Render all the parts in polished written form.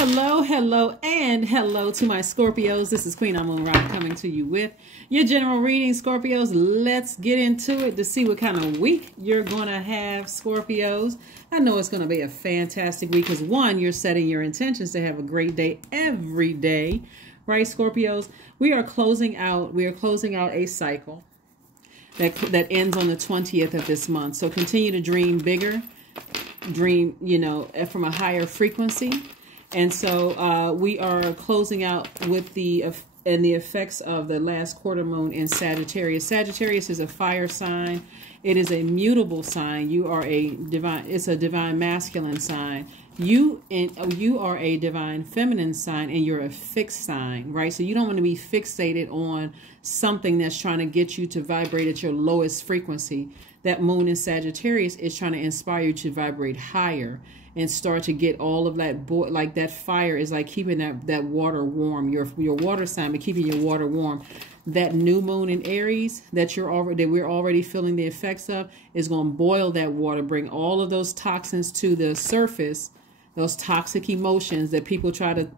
Hello, hello, and hello to my Scorpios. This is Queen Amun Ra coming to you with your general reading, Scorpios. Let's get into it to see what kind of week you're going to have, Scorpios. I know it's going to be a fantastic week because, one, you're setting your intentions to have a great day every day, right, Scorpios? We are closing out a cycle that ends on the 20th of this month. So continue to dream bigger, dream, from a higher frequency. And so we are closing out with the effects of the last quarter moon in Sagittarius. Sagittarius is a fire sign. It is a mutable sign. It's a divine masculine sign. You are a divine feminine sign, and you're a fixed sign, right? So you don't want to be fixated on something that's trying to get you to vibrate at your lowest frequency. That moon in Sagittarius is trying to inspire you to vibrate higher and start to get all of that, like that fire is like keeping that water warm, your water sign, but keeping your water warm. That new moon in Aries that we're already feeling the effects of is going to boil that water, bring all of those toxins to the surface, those toxic emotions that people try to,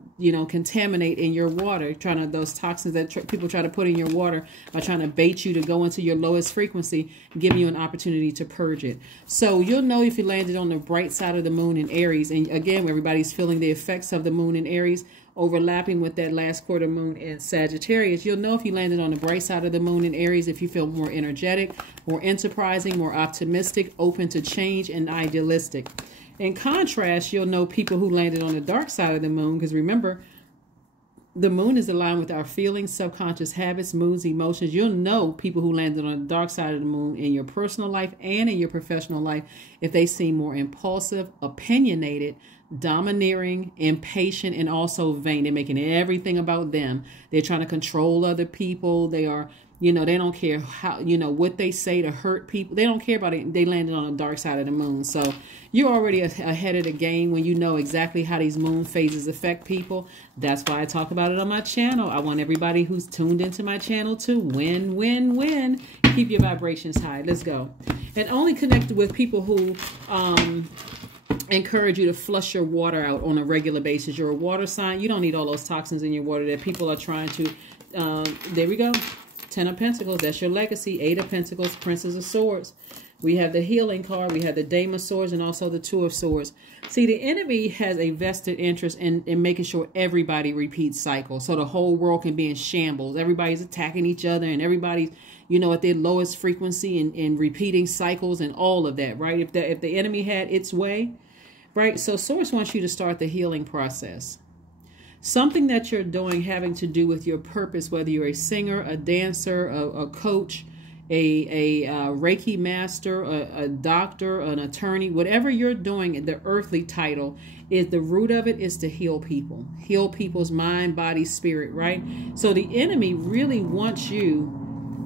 contaminate in your water, those toxins that people try to put in your water by trying to bait you to go into your lowest frequency, giving you an opportunity to purge it. So you'll know if you landed on the bright side of the moon in Aries. And again, everybody's feeling the effects of the moon in Aries overlapping with that last quarter moon in Sagittarius. You'll know if you landed on the bright side of the moon in Aries, if you feel more energetic, more enterprising, more optimistic, open to change, and idealistic. In contrast, you'll know people who landed on the dark side of the moon, because remember, the moon is aligned with our feelings, subconscious habits, moods, emotions. You'll know people who landed on the dark side of the moon in your personal life and in your professional life if they seem more impulsive, opinionated, domineering, impatient, and also vain. They're making everything about them. They're trying to control other people. They are, they don't care how, what they say to hurt people. They don't care about it. They landed on the dark side of the moon. So you're already ahead of the game when you know exactly how these moon phases affect people. That's why I talk about it on my channel. I want everybody who's tuned into my channel to win, win, win. Keep your vibrations high. Let's go. And only connect with people who encourage you to flush your water out on a regular basis. You're a water sign. You don't need all those toxins in your water that people are trying to. There we go. 10 of Pentacles, that's your legacy. 8 of Pentacles, Princess of Swords. We have the healing card. We have the Dame of Swords and also the Two of Swords. See, the enemy has a vested interest in making sure everybody repeats cycles. So the whole world can be in shambles. Everybody's attacking each other and everybody's, at their lowest frequency and repeating cycles and all of that, right? If the enemy had its way, right? So Source wants you to start the healing process. Something that you're doing having to do with your purpose, whether you're a singer, a dancer, a coach, a Reiki master, a doctor, an attorney, whatever you're doing, the earthly title is the root of it is to heal people. Heal people's mind, body, spirit, right? So the enemy really wants you,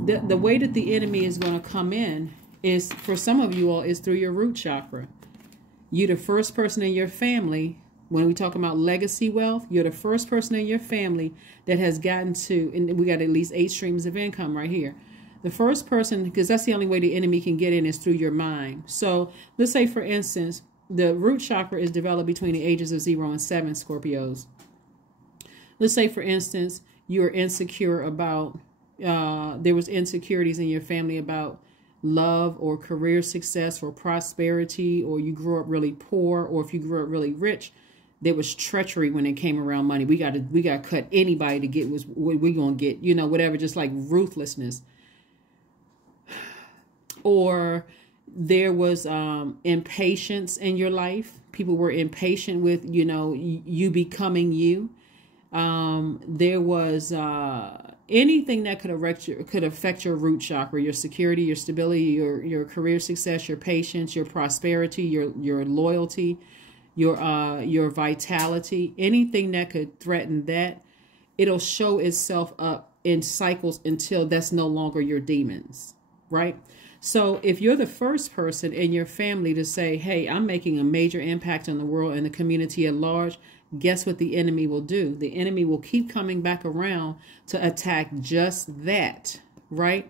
the way that the enemy is going to come in is, for some of you all, is through your root chakra. You're the first person in your family. When we talk about legacy wealth, you're the first person in your family that has gotten to, and we got at least 8 streams of income right here. The first person, because that's the only way the enemy can get in is through your mind. So let's say, for instance, the root chakra is developed between the ages of 0 and 7, Scorpios. Let's say, for instance, you're insecure about, there was insecurities in your family about love or career success or prosperity, or you grew up really poor, or if you grew up really rich, there was treachery when it came around money. We got to cut anybody to get what we're going to get, whatever, just like ruthlessness. Or there was impatience in your life. People were impatient with, you becoming you. There was anything that could affect your root chakra, your security, your stability, your career success, your patience, your prosperity, your loyalty, your vitality, anything that could threaten that, it'll show itself up in cycles until that's no longer your demons, right? So if you're the first person in your family to say, hey, I'm making a major impact on the world and the community at large, guess what the enemy will do? The enemy will keep coming back around to attack just that, right?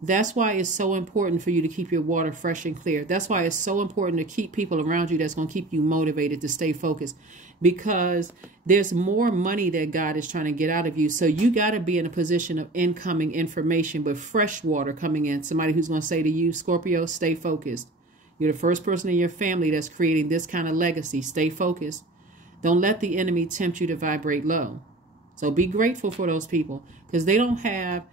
That's why it's so important for you to keep your water fresh and clear. That's why it's so important to keep people around you that's going to keep you motivated to stay focused, because there's more money that God is trying to get out of you. So you got to be in a position of incoming information, but fresh water coming in. Somebody who's going to say to you, Scorpio, stay focused. You're the first person in your family that's creating this kind of legacy. Stay focused. Don't let the enemy tempt you to vibrate low. So be grateful for those people, because they don't have,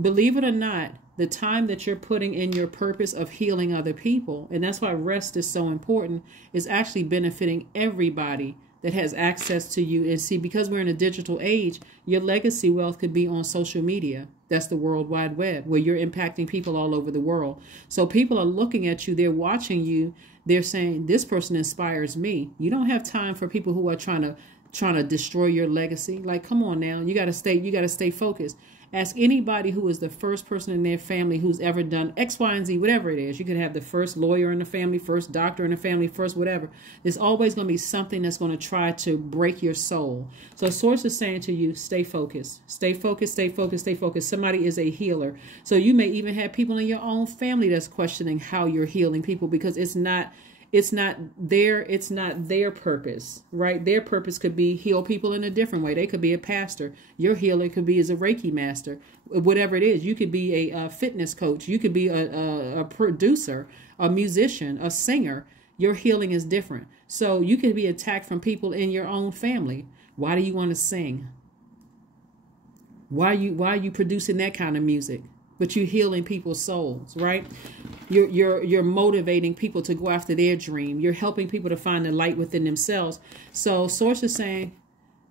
believe it or not, the time that you're putting in your purpose of healing other people. And that's why rest is so important, is actually benefiting everybody that has access to you. And see, because we're in a digital age, your legacy wealth could be on social media. That's the World Wide Web, where you're impacting people all over the world. So people are looking at you, they're watching you, they're saying, this person inspires me. You don't have time for people who are trying to destroy your legacy. Like, come on now, you got to stay focused. Ask anybody who is the first person in their family who's ever done X, Y, and Z, whatever it is. You could have the first lawyer in the family, first doctor in the family, first whatever. There's always going to be something that's going to try to break your soul. So Source is saying to you, stay focused. Stay focused, stay focused, stay focused. Somebody is a healer. So you may even have people in your own family that's questioning how you're healing people, because it's not their purpose, right? Their purpose could be heal people in a different way. They could be a pastor. Your healer could be as a Reiki master, whatever it is. You could be a fitness coach. You could be a producer, a musician, a singer. Your healing is different. So you could be attacked from people in your own family. Why do you want to sing? Why are you producing that kind of music? But you're healing people's souls, right? You're motivating people to go after their dream. You're helping people to find the light within themselves. So Source is saying,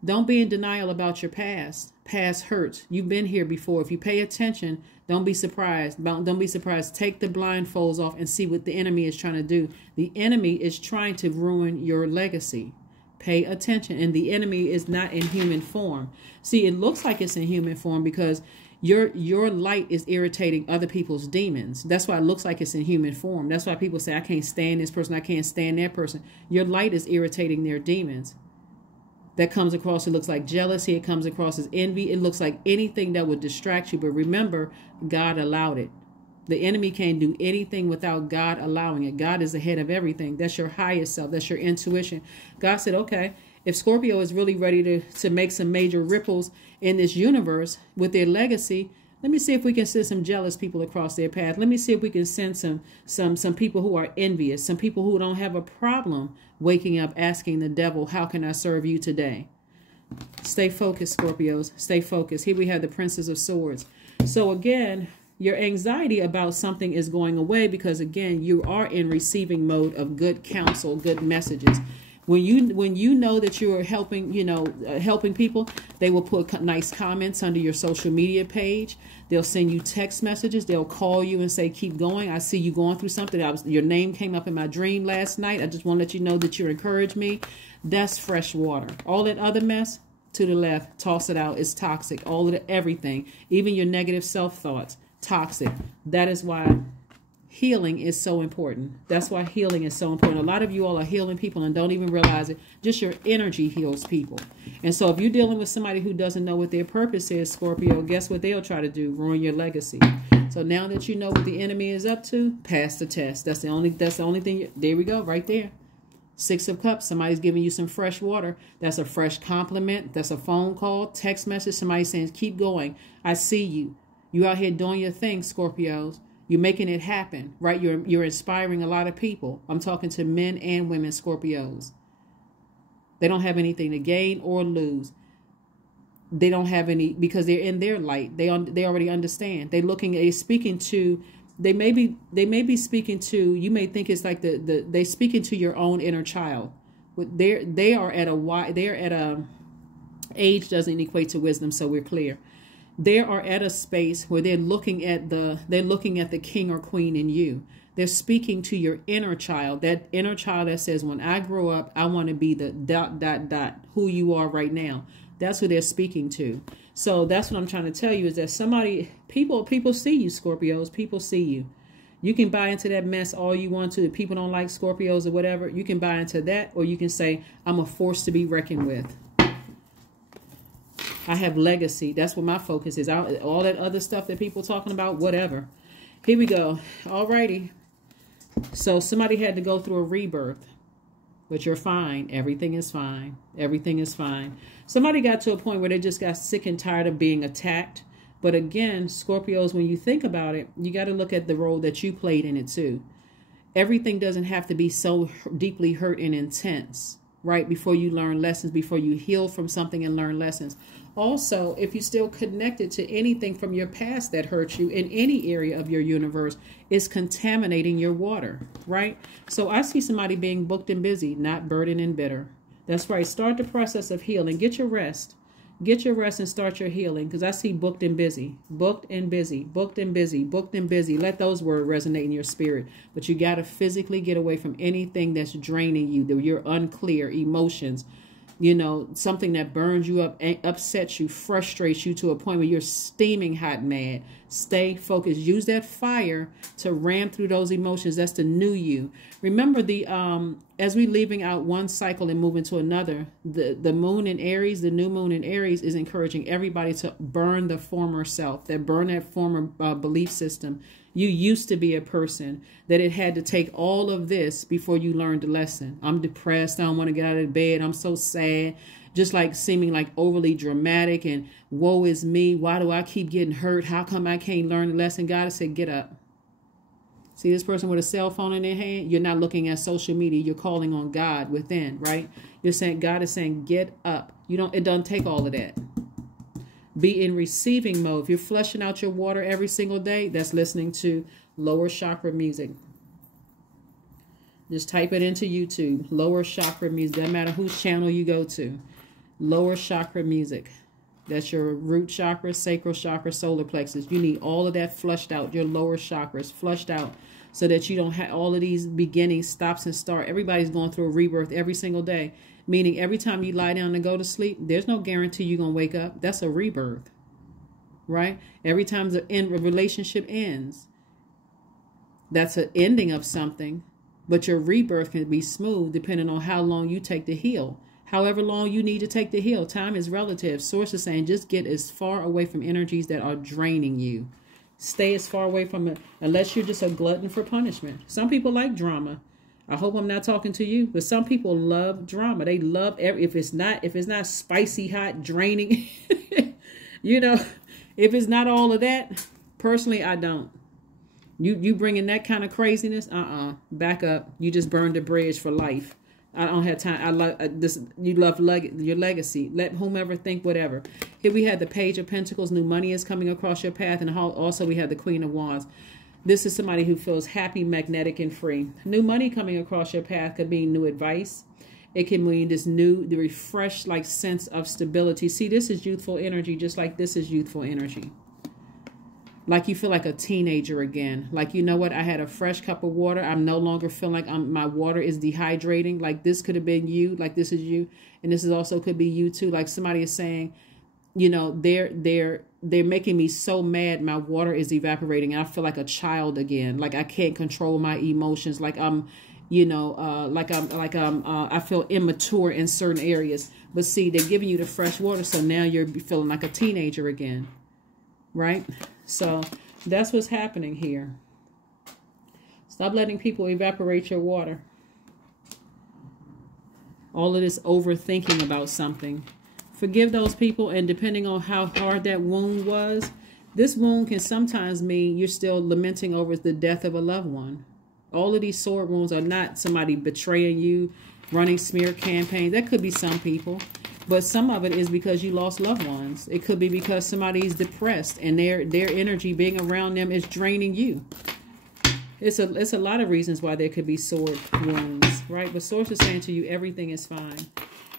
don't be in denial about your past. Past hurts. You've been here before. If you pay attention, don't be surprised. Don't be surprised. Take the blindfolds off and see what the enemy is trying to do. The enemy is trying to ruin your legacy. Pay attention. And the enemy is not in human form. See, it looks like it's in human form because your light is irritating other people's demons. That's why it looks like it's in human form. That's why people say, I can't stand this person, I can't stand that person. Your light is irritating their demons. That comes across, it looks like jealousy, it comes across as envy, it looks like anything that would distract you. But remember, God allowed it. The enemy can't do anything without God allowing it. God is the head of everything. That's your highest self. That's your intuition. God said, okay, if Scorpio is really ready to make some major ripples in this universe with their legacy, let me see if we can send some jealous people across their path. Let me see if we can send some people who are envious, some people who don't have a problem waking up asking the devil, how can I serve you today? Stay focused, Scorpios. Stay focused. Here we have the Princess of Swords. So again, your anxiety about something is going away because, again, you are in receiving mode of good counsel, good messages. When you know that you are helping, helping people, they will put nice comments under your social media page. They'll send you text messages. They'll call you and say, keep going. I see you going through something. Your name came up in my dream last night. I just want to let you know that you encouraged me. That's fresh water. All that other mess, to the left, toss it out. It's toxic. All of everything, even your negative self-thoughts, toxic. That is why healing is so important. That's why healing is so important. A lot of you all are healing people and don't even realize it. Just your energy heals people. And so if you're dealing with somebody who doesn't know what their purpose is, Scorpio, guess what they'll try to do? Ruin your legacy. So now that you know what the enemy is up to, pass the test. That's the only thing. There we go, right there. Six of Cups. Somebody's giving you some fresh water. That's a fresh compliment. That's a phone call, text message. Somebody saying, keep going. I see you. You out here doing your thing, Scorpios. You're making it happen, right? You're inspiring a lot of people. I'm talking to men and women, Scorpios. They don't have anything to gain or lose. They don't have any, because they're in their light. They already understand. They may be speaking to, you may think it's like they speaking to your own inner child. They are at a age doesn't equate to wisdom, so we're clear. They are at a space where they're looking at the king or queen in you. They're speaking to your inner child, that inner child that says, when I grow up, I want to be the ... who you are right now. That's who they're speaking to. So that's what I'm trying to tell you, is that people see you, Scorpios. People see you. You can buy into that mess all you want to. If people don't like Scorpios or whatever, you can buy into that, or you can say, I'm a force to be reckoned with. I have legacy. That's what my focus is. All that other stuff that people talking about, whatever. Here we go. Alrighty. So somebody had to go through a rebirth. But you're fine. Everything is fine. Everything is fine. Somebody got to a point where they just got sick and tired of being attacked. But again, Scorpios, when you think about it, you got to look at the role that you played in it too. Everything doesn't have to be so deeply hurt and intense, right? Before you learn lessons, before you heal from something and learn lessons. Also, if you're still connected to anything from your past that hurt you in any area of your universe, it's contaminating your water, right? So I see somebody being booked and busy, not burdened and bitter. That's right. Start the process of healing. Get your rest. Get your rest and start your healing, because I see booked and busy, booked and busy, booked and busy, booked and busy. Let those words resonate in your spirit. But you got to physically get away from anything that's draining you, your unclear emotions, you know, something that burns you up, upsets you, frustrates you to a point where you're steaming hot mad. Stay focused. Use that fire to ram through those emotions. That's the new you. Remember, the as we leaving out one cycle and moving to another, the moon in Aries, the new moon in Aries is encouraging everybody to burn the former self, that burn that former belief system. You used to be a person that it had to take all of this before you learned the lesson. I'm depressed. I don't want to get out of bed. I'm so sad. Just like seeming like overly dramatic and woe is me. Why do I keep getting hurt? How come I can't learn the lesson? God has said, get up. See this person with a cell phone in their hand? You're not looking at social media. You're calling on God within, right? You're saying, God is saying, get up. It doesn't take all of that. Be in receiving mode. If you're flushing out your water every single day, that's listening to lower chakra music. Just type it into YouTube. Lower chakra music. Doesn't matter whose channel you go to. Lower chakra music. That's your root chakra, sacral chakra, solar plexus. You need all of that flushed out. Your lower chakras flushed out, so that you don't have all of these beginnings, stops, and start. Everybody's going through a rebirth every single day. Meaning every time you lie down and go to sleep, there's no guarantee you're going to wake up. That's a rebirth, right? Every time a relationship ends, that's an ending of something. But your rebirth can be smooth depending on how long you take to heal. However long you need to take to heal. Time is relative. Source is saying just get as far away from energies that are draining you. Stay as far away from it, unless you're just a glutton for punishment. Some people like drama. I hope I'm not talking to you, but some people love drama. They love if it's not spicy, hot, draining, you know, if it's not all of that. Personally, I don't. You bringing that kind of craziness? Back up. You just burned the bridge for life. I don't have time. I love this. You love your legacy. Let whomever think whatever. Here we have the Page of Pentacles. New money is coming across your path, and also we have the Queen of Wands. This is somebody who feels happy, magnetic, and free. New money coming across your path could mean new advice. It can mean the refreshed like sense of stability. See, this is youthful energy, just like this is youthful energy. Like you feel like a teenager again. Like, you know what? I had a fresh cup of water. I'm no longer feeling like my water is dehydrating. Like this could have been you. Like this is you. And this is also could be you too. Like somebody is saying, you know, they're making me so mad. My water is evaporating. I feel like a child again. Like I can't control my emotions. Like I'm, you know, I feel immature in certain areas. But see, they're giving you the fresh water. So now you're feeling like a teenager again. Right? So that's what's happening here. Stop letting people evaporate your water. All of this overthinking about something. Forgive those people, and depending on how hard that wound was, this wound can sometimes mean you're still lamenting over the death of a loved one. All of these sword wounds are not somebody betraying you, running smear campaigns. That could be some people. But some of it is because you lost loved ones. It could be because somebody's depressed and their energy being around them is draining you. It's a lot of reasons why there could be sword wounds, right? But Source is saying to you, everything is fine.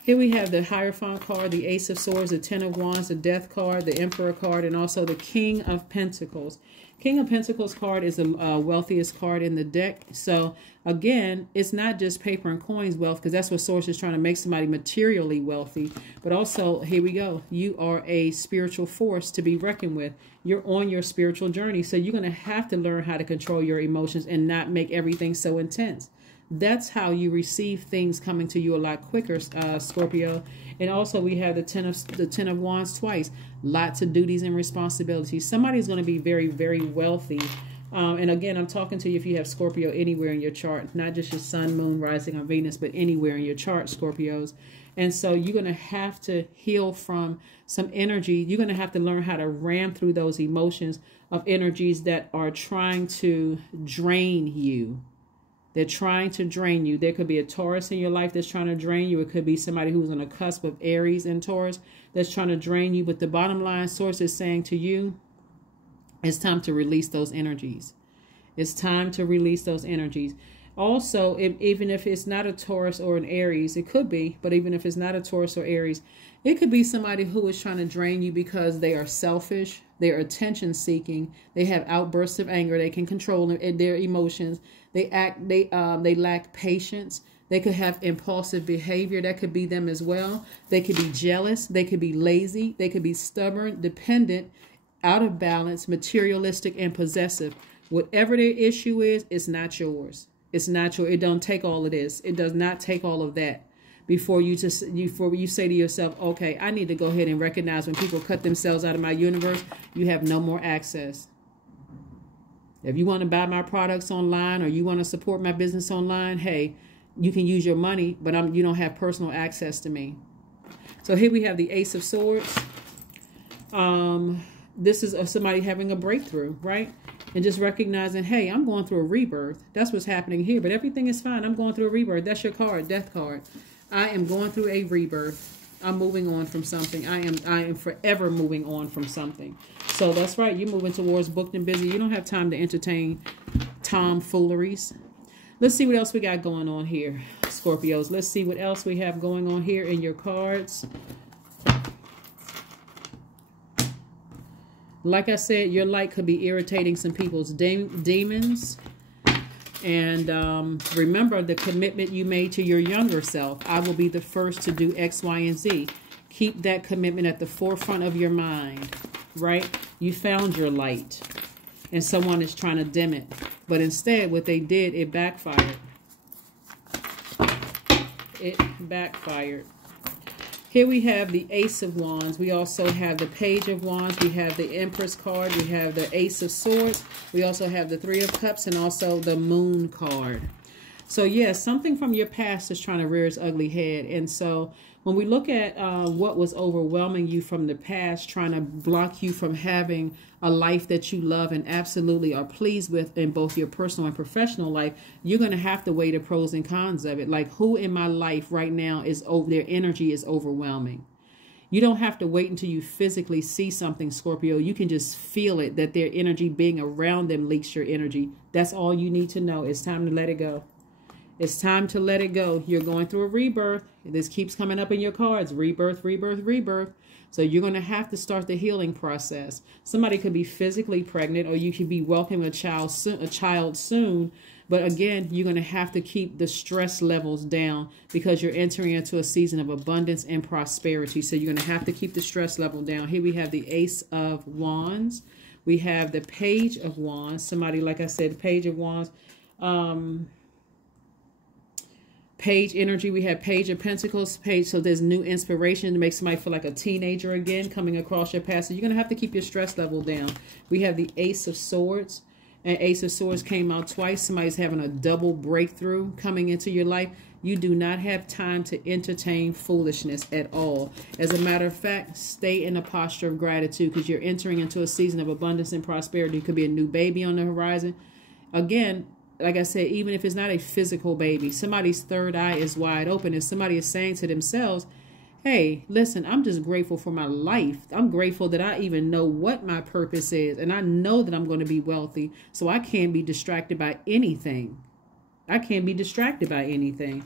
Here we have the Hierophant card, the Ace of Swords, the Ten of Wands, the Death card, the Emperor card, and also the King of Pentacles. King of Pentacles card is the wealthiest card in the deck. So again, it's not just paper and coins wealth, because that's what Source is trying to make somebody materially wealthy. But also, here we go. You are a spiritual force to be reckoned with. You're on your spiritual journey. So you're going to have to learn how to control your emotions and not make everything so intense. That's how you receive things coming to you a lot quicker, Scorpio. And also we have the Ten of Wands twice. Lots of duties and responsibilities. Somebody's going to be very, very wealthy And again, I'm talking to you if you have Scorpio anywhere in your chart, not just your sun, moon, rising, or Venus, but anywhere in your chart, Scorpios. And so you're going to have to heal from some energy. You're going to have to learn how to ram through those emotions of energies that are trying to drain you. They're trying to drain you. There could be a Taurus in your life that's trying to drain you. It could be somebody who's on the cusp of Aries and Taurus that's trying to drain you. But the bottom line, source is saying to you, it's time to release those energies. It's time to release those energies. Also, even if it's not a Taurus or an Aries, it could be, but even if it's not a Taurus or Aries, it could be somebody who is trying to drain you because they are selfish, they're attention seeking, they have outbursts of anger, they can control their emotions, they lack patience, they could have impulsive behavior, that could be them as well. They could be jealous, they could be lazy, they could be stubborn, dependent, out of balance, materialistic, and possessive. Whatever their issue is, it's not yours. It's not your. It don't take all of this. It does not take all of that before you say to yourself, okay, I need to go ahead and recognize when people cut themselves out of my universe, you have no more access. If you want to buy my products online or you want to support my business online, hey, you can use your money, but you don't have personal access to me. So here we have the Ace of Swords. This is somebody having a breakthrough, right? And just recognizing, hey, I'm going through a rebirth. That's what's happening here. But everything is fine. I'm going through a rebirth. That's your card, Death card. I am going through a rebirth. I'm moving on from something. I am forever moving on from something. So that's right. You're moving towards booked and busy. You don't have time to entertain tomfooleries. Let's see what else we got going on here, Scorpios. Let's see what else we have going on here in your cards. Like I said, your light could be irritating some people's demons. And remember the commitment you made to your younger self. I will be the first to do X, Y, and Z. Keep that commitment at the forefront of your mind, right? You found your light and someone is trying to dim it. But instead, what they did, it backfired. It backfired. Here we have the Ace of Wands. We also have the Page of Wands. We have the Empress card. We have the Ace of Swords. We also have the Three of Cups and also the Moon card. So yes, something from your past is trying to rear its ugly head. And so when we look at what was overwhelming you from the past, trying to block you from having a life that you love and absolutely are pleased with in both your personal and professional life, you're going to have to weigh the pros and cons of it. Like, who in my life right now is their energy is overwhelming. You don't have to wait until you physically see something, Scorpio. You can just feel it, that their energy being around them leaks your energy. That's all you need to know. It's time to let it go. It's time to let it go. You're going through a rebirth. This keeps coming up in your cards. Rebirth, rebirth, rebirth. So you're going to have to start the healing process. Somebody could be physically pregnant, or you could be welcoming a child soon. But again, you're going to have to keep the stress levels down because you're entering into a season of abundance and prosperity. So you're going to have to keep the stress level down. Here we have the Ace of Wands. We have the Page of Wands. Somebody, like I said, the Page of Wands. Page energy, we have Page of Pentacles, Page, so there's new inspiration to make somebody feel like a teenager again coming across your path. So you're going to have to keep your stress level down. We have the Ace of Swords, and Ace of Swords came out twice. Somebody's having a double breakthrough coming into your life. You do not have time to entertain foolishness at all. As a matter of fact, stay in a posture of gratitude because you're entering into a season of abundance and prosperity. It could be a new baby on the horizon. Again, like I said, even if it's not a physical baby, somebody's third eye is wide open and somebody is saying to themselves, hey, listen, I'm just grateful for my life. I'm grateful that I even know what my purpose is. And I know that I'm going to be wealthy. So I can't be distracted by anything. I can't be distracted by anything.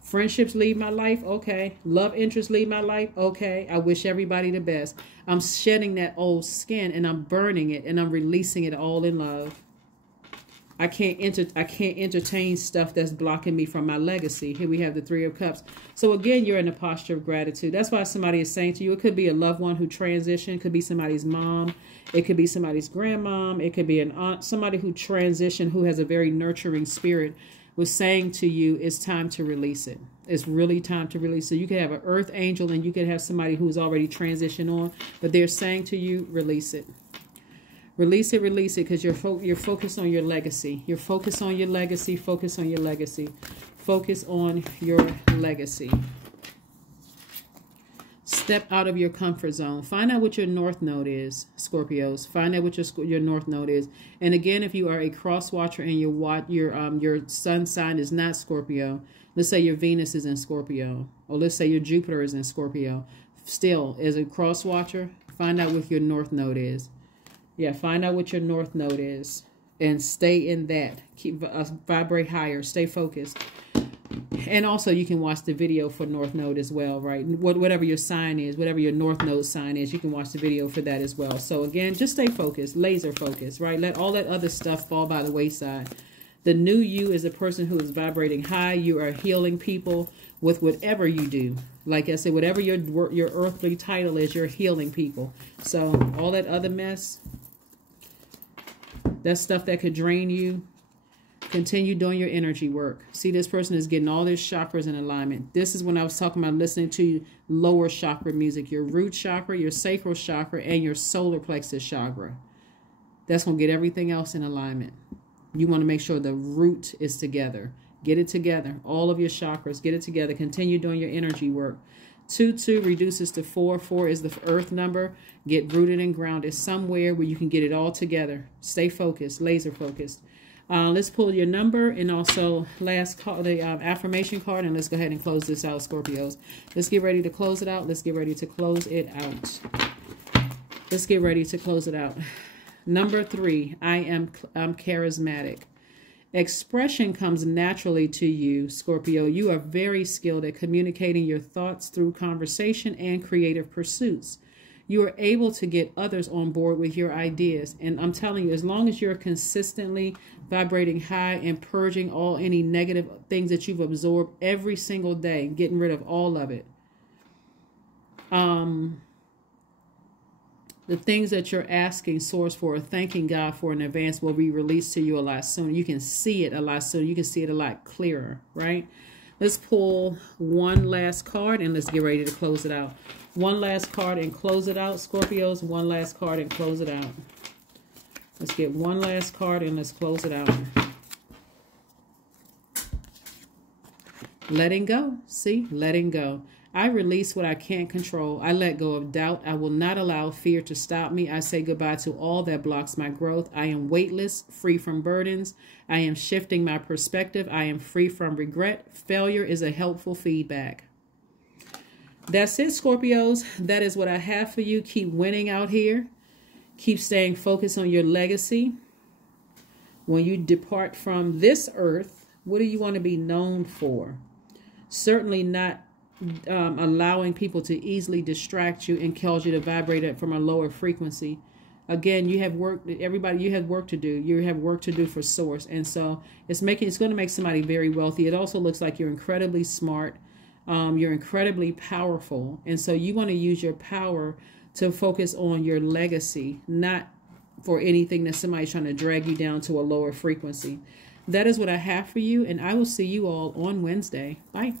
Friendships leave my life. Okay. Love interests leave my life. Okay. I wish everybody the best. I'm shedding that old skin and I'm burning it and I'm releasing it all in love. I can't entertain stuff that's blocking me from my legacy. Here we have the Three of Cups. So again, you're in a posture of gratitude. That's why somebody is saying to you, it could be a loved one who transitioned. It could be somebody's mom. It could be somebody's grandmom. It could be an aunt, somebody who transitioned, who has a very nurturing spirit, was saying to you, it's time to release it. It's really time to release. So you could have an earth angel and you could have somebody who's already transitioned on, but they're saying to you, release it. Release it, because you're focused on your legacy. You're focused on your legacy, focus on your legacy. Focus on your legacy. Step out of your comfort zone. Find out what your north node is, Scorpios. Find out what your north node is. And again, if you are a cross watcher and your sun sign is not Scorpio, let's say your Venus is in Scorpio, or let's say your Jupiter is in Scorpio, still, as a cross watcher, find out what your north node is. Yeah, find out what your north node is and stay in that. Keep vibrate higher. Stay focused. And also, you can watch the video for north node as well, right? Whatever your sign is, whatever your north node sign is, you can watch the video for that as well. So again, just stay focused, laser focused, right? Let all that other stuff fall by the wayside. The new you is a person who is vibrating high. You are healing people with whatever you do. Like I said, whatever your earthly title is, you're healing people. So all that other mess, that stuff that could drain you, continue doing your energy work. See, this person is getting all their chakras in alignment. This is when I was talking about listening to lower chakra music. Your root chakra, your sacral chakra, and your solar plexus chakra. That's going to get everything else in alignment. You want to make sure the root is together. Get it together. All of your chakras, get it together. Continue doing your energy work. 2 reduces to 4. 4 is the earth number. Get rooted and grounded somewhere where you can get it all together. Stay focused, laser focused. Let's pull your number and also last call, the affirmation card, and let's go ahead and close this out, Scorpios. Let's get ready to close it out. Let's get ready to close it out. Let's get ready to close it out. Number 3, I'm charismatic. Expression comes naturally to you, Scorpio. You are very skilled at communicating your thoughts through conversation and creative pursuits. You are able to get others on board with your ideas. And I'm telling you, as long as you're consistently vibrating high and purging any negative things that you've absorbed every single day, getting rid of all of it. The things that you're asking Source for or thanking God for in advance will be released to you a lot sooner. You can see it a lot sooner. You can see it a lot clearer, right? Let's pull one last card and let's get ready to close it out. One last card and close it out, Scorpios. One last card and close it out. Let's get one last card and let's close it out. Letting go. See? Letting go. I release what I can't control. I let go of doubt. I will not allow fear to stop me. I say goodbye to all that blocks my growth. I am weightless, free from burdens. I am shifting my perspective. I am free from regret. Failure is a helpful feedback. That's it, Scorpios. That is what I have for you. Keep winning out here. Keep staying focused on your legacy. When you depart from this earth, what do you want to be known for? Certainly not allowing people to easily distract you and cause you to vibrate from a lower frequency. Again, you have work, everybody, you have work to do. You have work to do for Source. And so it's going to make somebody very wealthy. It also looks like you're incredibly smart. You're incredibly powerful. And so you want to use your power to focus on your legacy, not for anything that somebody's trying to drag you down to a lower frequency. That is what I have for you. And I will see you all on Wednesday. Bye.